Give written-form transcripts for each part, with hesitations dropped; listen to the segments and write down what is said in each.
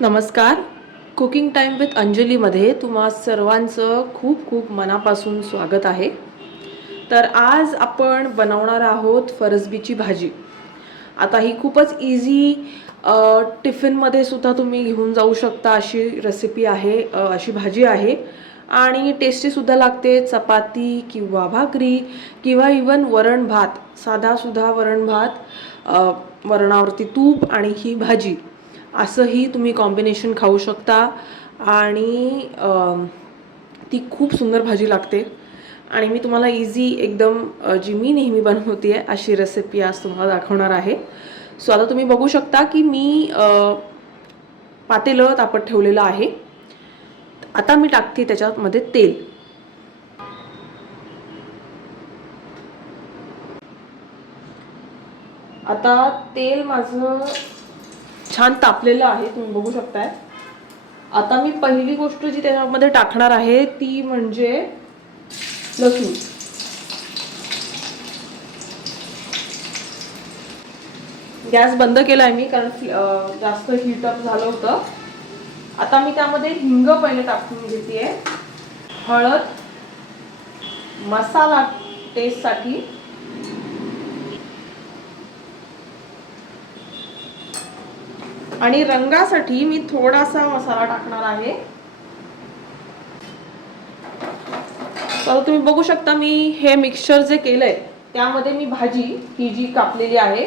नमस्कार. Cooking time with अंजलीमध्ये तुम्हा सर्वांचं खूप खूप मनापासून स्वागत आहे. तर आज आपण बनवणार आहोत फरसबीची भाजी. आता ही खूपच इझी टिफिनमध्ये सुद्धा तुम्ही घेऊन जाऊ शकता अशी रेसिपी आहे, अशी भाजी आहे आणि टेस्टीसुद्धा लागते. चपाती किंवा भाकरी किंवा इवन वरण भात, साधासुद्धा वरण भात, वरणावरती तूप आणि ही भाजी असंही तुम्ही कॉम्बिनेशन खाऊ शकता आणि ती खूप सुंदर भाजी लागते. आणि मी तुम्हाला इझी एकदम जी मी नेहमी बनवते आहे अशी रेसिपी आज तुम्हाला दाखवणार आहे. सो आता तुम्ही बघू शकता की मी पातेलं तापत ठेवलेलं आहे. आता मी टाकते त्याच्यामध्ये तेल. आता तेल माझं छान तापलेलं आहे, तुम्ही बघू शकताय. आता मी पहिली गोष्ट जी त्याच्यामध्ये टाकणार आहे ती म्हणजे लसूण. गॅस बंद केलाय मी कारण जास्त हीटअप झालं होतं. आता मी त्यामध्ये हिंग पहिले टाकून घेतेय, हळद, मसाला टेस्टसाठी, आणि रंगासाठी मी थोडासा मसाला टाकणार आहे. तर तुम्ही बघू शकता मी हे मिक्सचर जे केलंय त्यामध्ये मी भाजी ही जी कापलेली आहे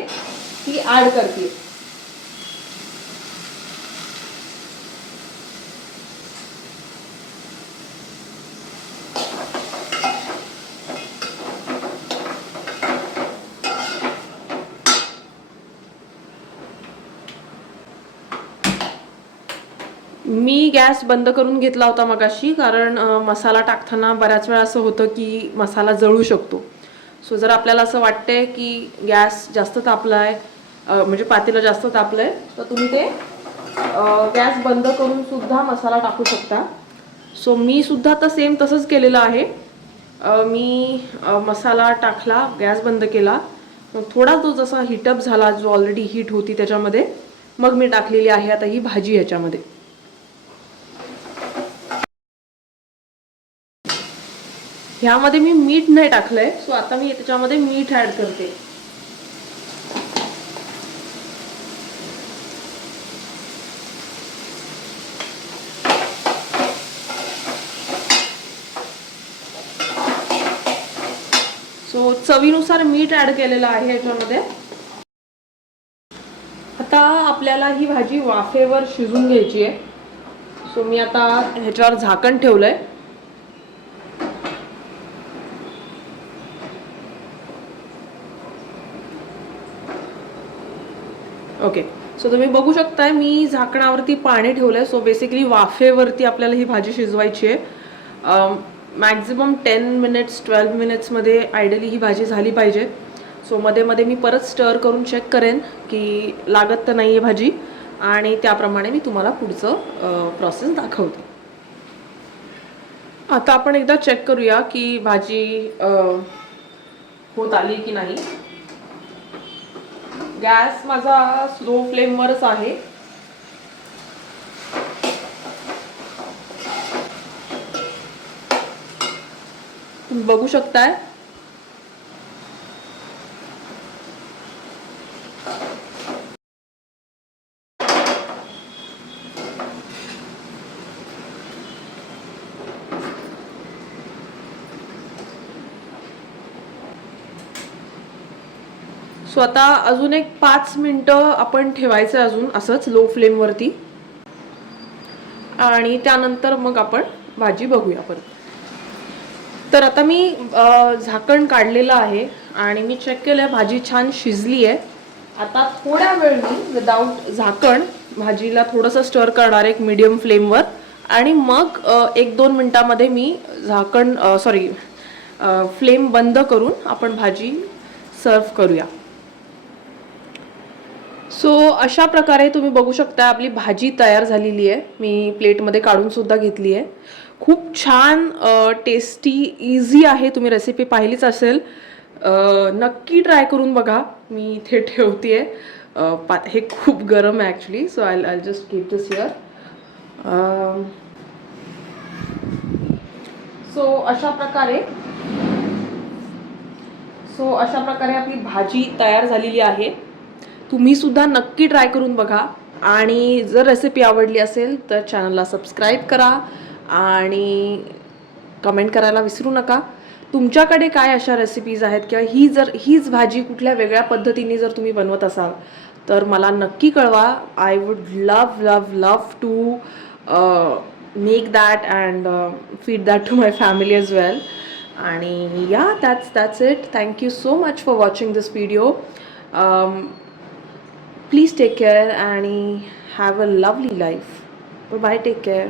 ती ऍड करते. मी गॅस बंद करून घेतला होता मगाशी, कारण मसाला टाकताना बऱ्याच वेळा असं होतं की मसाला जळू शकतो. सो जर आपल्याला असं वाटतंय की गॅस जास्त तापलाय, म्हणजे पातेलं जास्त तापलंय, तर तुम्ही ते गॅस बंद करून सुद्धा मसाला टाकू शकता. सो मी सुद्धा तर सेम तसंच केलेलं आहे. मी मसाला टाकला, गॅस बंद केला, मग थोडा तो जसा हीटअप झाला, जो ऑलरेडी हीट होती त्याच्यामध्ये, मग मी टाकलेली आहे आता ही भाजी ह्याच्यामध्ये. ह्यामध्ये मी मीठ नाही टाकलंय, सो आता मी त्याच्यामध्ये मीठ ऍड करते. सो चवीनुसार मीठ ऍड केलेलं आहे ह्याच्यामध्ये. आता आपल्याला ही भाजी वाफेवर शिजून घ्यायची आहे. सो मी आता ह्याच्यावर झाकण ठेवलंय. ओके, सो तुम्ही बघू शकताय मी झाकणावरती पाणी ठेवलंय. सो बेसिकली वाफेवरती आपल्याला ही भाजी शिजवायची आहे. मॅक्झिमम 10 मिनिट्स 12 मिनिट्समध्ये आयडियली ही भाजी झाली पाहिजे. सो मध्ये मध्ये मी परत स्टर करून चेक करेन की लागत तर नाही आहे भाजी, आणि त्याप्रमाणे मी तुम्हाला पुढचं प्रोसेस दाखवते. आता आपण एकदा चेक करूया की भाजी होत आली की नाही. गॅस माझा स्लो फ्लेमवरच आहे. तुम्ही बघू शकताय. सो आता अजून एक 5 मिनिटं आपण ठेवायचं अजून असंच लो फ्लेमवरती, आणि त्यानंतर मग आपण भाजी बघूया परत. तर आता मी झाकण काढलेलं आहे आणि मी चेक केलं, भाजी छान शिजली आहे. आता थोड्या वेळ मी विदाउट झाकण भाजीला थोडंसं स्टर करणार एक मीडियम फ्लेमवर, आणि मग 1-2 मिनिटांमध्ये मी फ्लेम बंद करून आपण भाजी सर्व करूया. सो अशा प्रकारे तुम्ही बघू शकता आपली भाजी तयार झालेली आहे. मी प्लेटमध्ये काढून सुद्धा घेतली आहे. खूप छान टेस्टी इझी आहे. तुम्ही रेसिपी पाहिलीच असेल, नक्की ट्राय करून बघा. मी इथे ठेवते आहे. हे खूप गरम आहे actually, so I just keep this here. So अशा प्रकारे आपली भाजी तयार झालेली आहे. तुम्ही सुद्धा नक्की ट्राय करून बघा आणि जर रेसिपी आवडली असेल तर चॅनलला सबस्क्राईब करा आणि कमेंट करायला विसरू नका. तुमच्याकडे काय अशा रेसिपीज आहेत किंवा हीच भाजी कुठल्या वेगळ्या पद्धतीने जर तुम्ही बनवत असाल तर मला नक्की कळवा. I would love love love to make that and feed that to my family as well. आणि या that's it. Thank you so much for watching this video. Please take care and have a lovely life. Bye bye, take care.